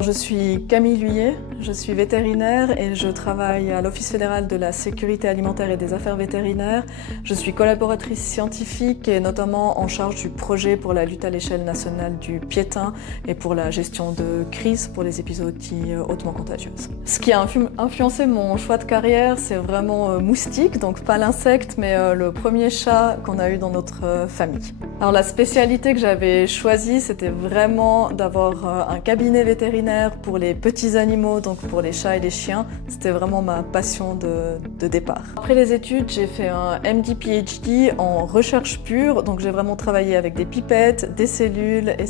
Je suis Camille Lhuillet, je suis vétérinaire et je travaille à l'Office fédéral de la sécurité alimentaire et des affaires vétérinaires. Je suis collaboratrice scientifique et notamment en charge du projet pour la lutte à l'échelle nationale du piétin et pour la gestion de crise pour les épizooties hautement contagieuses. Ce qui a influencé mon choix de carrière, c'est vraiment Moustique, donc pas l'insecte, mais le premier chat qu'on a eu dans notre famille. Alors la spécialité que j'avais choisie, c'était vraiment d'avoir un cabinet vétérinaire pour les petits animaux, donc pour les chats et les chiens. C'était vraiment ma passion de départ. Après les études, j'ai fait un MD-PhD en recherche pure, donc j'ai vraiment travaillé avec des pipettes, des cellules et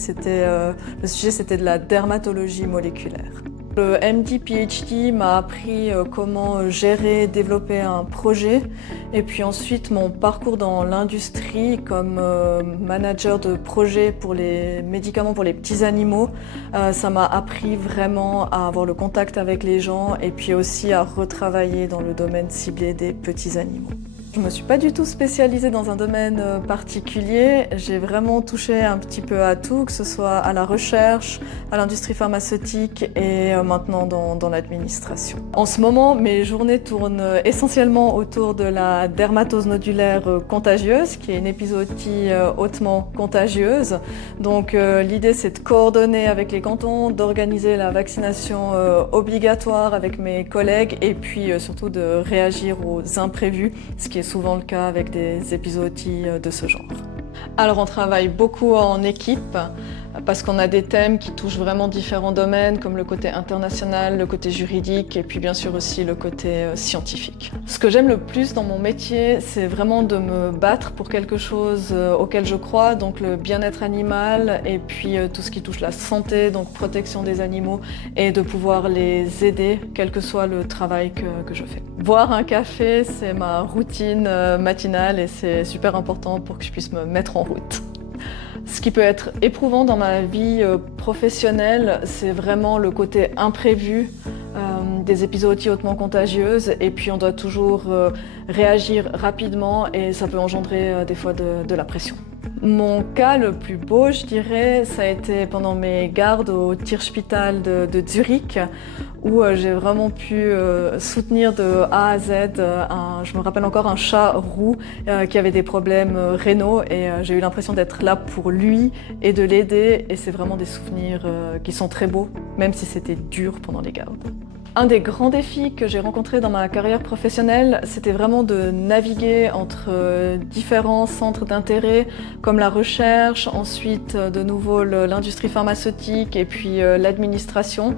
le sujet c'était de la dermatologie moléculaire. Le MD-PhD m'a appris comment gérer, développer un projet et puis ensuite mon parcours dans l'industrie comme manager de projet pour les médicaments pour les petits animaux, ça m'a appris vraiment à avoir le contact avec les gens et puis aussi à retravailler dans le domaine ciblé des petits animaux. Je ne me suis pas du tout spécialisée dans un domaine particulier, j'ai vraiment touché un petit peu à tout, que ce soit à la recherche, à l'industrie pharmaceutique et maintenant dans l'administration. En ce moment, mes journées tournent essentiellement autour de la dermatose nodulaire contagieuse, qui est une épizootie hautement contagieuse. Donc l'idée c'est de coordonner avec les cantons, d'organiser la vaccination obligatoire avec mes collègues et puis surtout de réagir aux imprévus, ce qui est souvent le cas avec des épizooties de ce genre. Alors on travaille beaucoup en équipe parce qu'on a des thèmes qui touchent vraiment différents domaines comme le côté international, le côté juridique et puis bien sûr aussi le côté scientifique. Ce que j'aime le plus dans mon métier, c'est vraiment de me battre pour quelque chose auquel je crois, donc le bien-être animal et puis tout ce qui touche la santé, donc protection des animaux et de pouvoir les aider quel que soit le travail que je fais. Boire un café, c'est ma routine matinale et c'est super important pour que je puisse me mettre en route. Ce qui peut être éprouvant dans ma vie professionnelle, c'est vraiment le côté imprévu des épizooties hautement contagieuses et puis on doit toujours réagir rapidement et ça peut engendrer des fois de la pression. Mon cas le plus beau, je dirais, ça a été pendant mes gardes au Tierspital de Zurich où j'ai vraiment pu soutenir de A à Z, je me rappelle encore un chat roux qui avait des problèmes rénaux et j'ai eu l'impression d'être là pour lui et de l'aider et c'est vraiment des souvenirs qui sont très beaux, même si c'était dur pendant les gardes. Un des grands défis que j'ai rencontrés dans ma carrière professionnelle, c'était vraiment de naviguer entre différents centres d'intérêt comme la recherche, ensuite de nouveau l'industrie pharmaceutique et puis l'administration.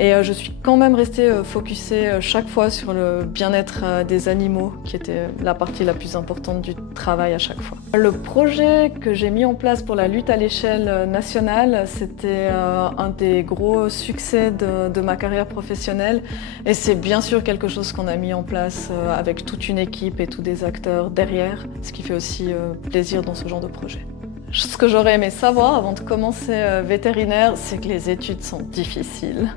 Et je suis quand même restée focusée chaque fois sur le bien-être des animaux qui était la partie la plus importante du travail à chaque fois. Le projet que j'ai mis en place pour la lutte à l'échelle nationale, c'était un des gros succès de ma carrière professionnelle. Et c'est bien sûr quelque chose qu'on a mis en place avec toute une équipe et tous des acteurs derrière, ce qui fait aussi plaisir dans ce genre de projet. Ce que j'aurais aimé savoir avant de commencer vétérinaire, c'est que les études sont difficiles.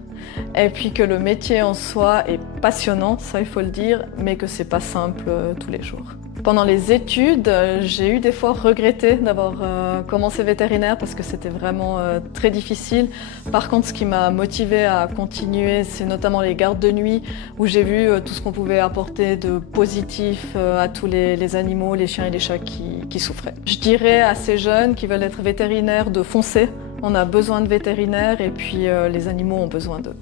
Et puis que le métier en soi est passionnant, ça il faut le dire, mais que c'est pas simple tous les jours. Pendant les études, j'ai eu des fois regretté d'avoir commencé vétérinaire parce que c'était vraiment très difficile. Par contre, ce qui m'a motivée à continuer, c'est notamment les gardes de nuit où j'ai vu tout ce qu'on pouvait apporter de positif à tous les animaux, les chiens et les chats qui souffraient. Je dirais à ces jeunes qui veulent être vétérinaires de foncer. On a besoin de vétérinaires et puis les animaux ont besoin d'eux.